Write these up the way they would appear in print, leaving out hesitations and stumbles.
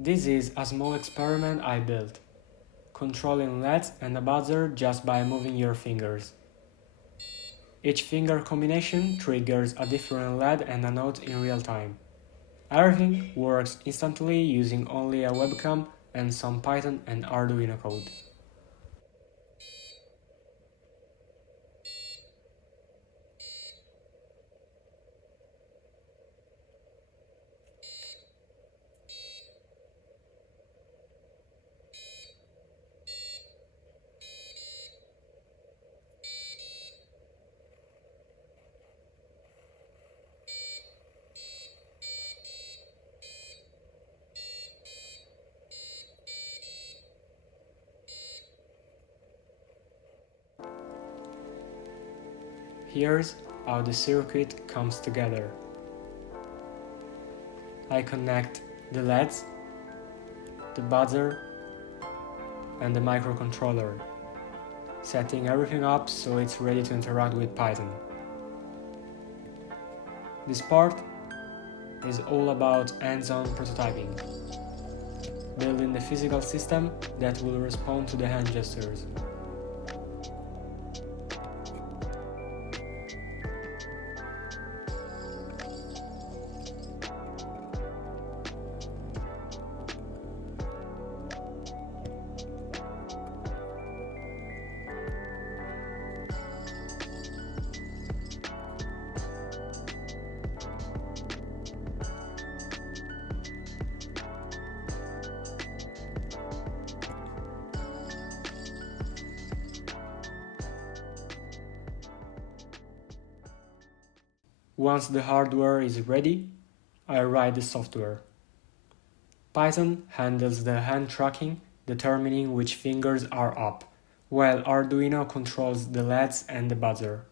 This is a small experiment I built, controlling LEDs and a buzzer just by moving your fingers. Each finger combination triggers a different LED and a note in real time. Everything works instantly using only a webcam and some Python and Arduino code. Here's how the circuit comes together. I connect the LEDs, the buzzer, and the microcontroller, setting everything up so it's ready to interact with Python. This part is all about hands-on prototyping, building the physical system that will respond to the hand gestures. Once the hardware is ready, I write the software. Python handles the hand tracking, determining which fingers are up, while Arduino controls the LEDs and the buzzer.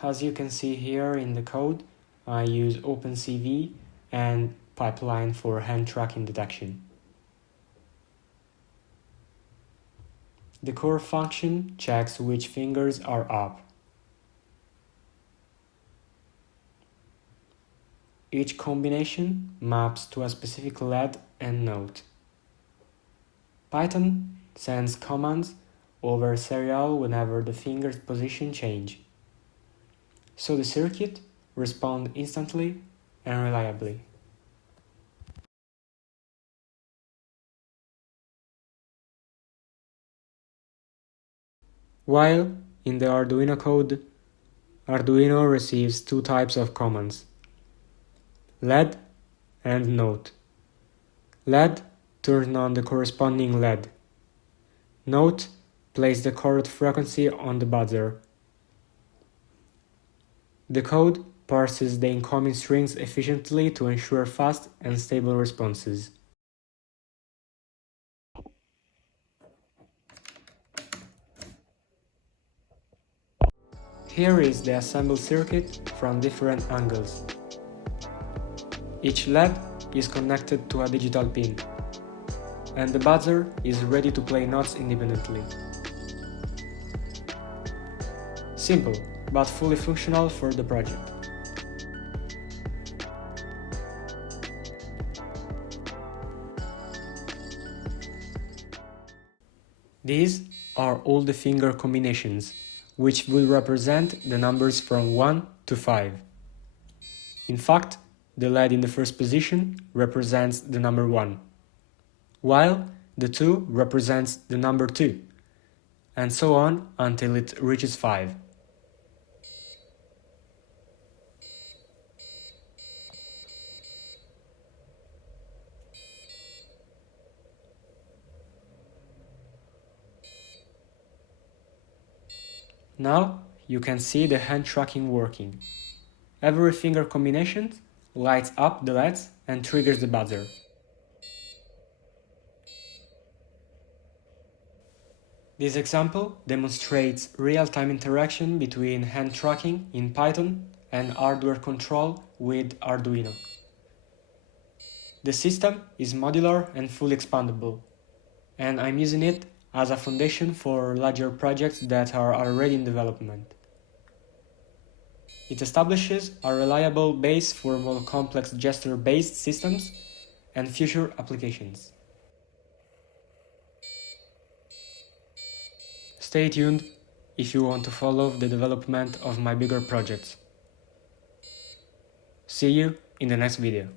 As you can see here in the code, I use OpenCV and pipeline for hand tracking detection. The core function checks which fingers are up. Each combination maps to a specific LED and note. Python sends commands over serial whenever the finger's position change, so the circuit responds instantly and reliably. While in the Arduino code, Arduino receives two types of commands. LED and note. LED turns on the corresponding LED. Note plays the correct frequency on the buzzer. The code parses the incoming strings efficiently to ensure fast and stable responses. Here is the assembled circuit from different angles. Each LED is connected to a digital pin, and the buzzer is ready to play notes independently. Simple, but fully functional for the project. These are all the finger combinations, which will represent the numbers from 1 to 5. In fact, the LED in the first position represents the number 1, while the 2 represents the number 2, and so on until it reaches 5. Now you can see the hand tracking working. Every finger combination lights up the LEDs and triggers the buzzer. This example demonstrates real-time interaction between hand tracking in Python and hardware control with Arduino. The system is modular and fully expandable, and I'm using it as a foundation for larger projects that are already in development. It establishes a reliable base for more complex gesture-based systems and future applications. Stay tuned if you want to follow the development of my bigger projects. See you in the next video.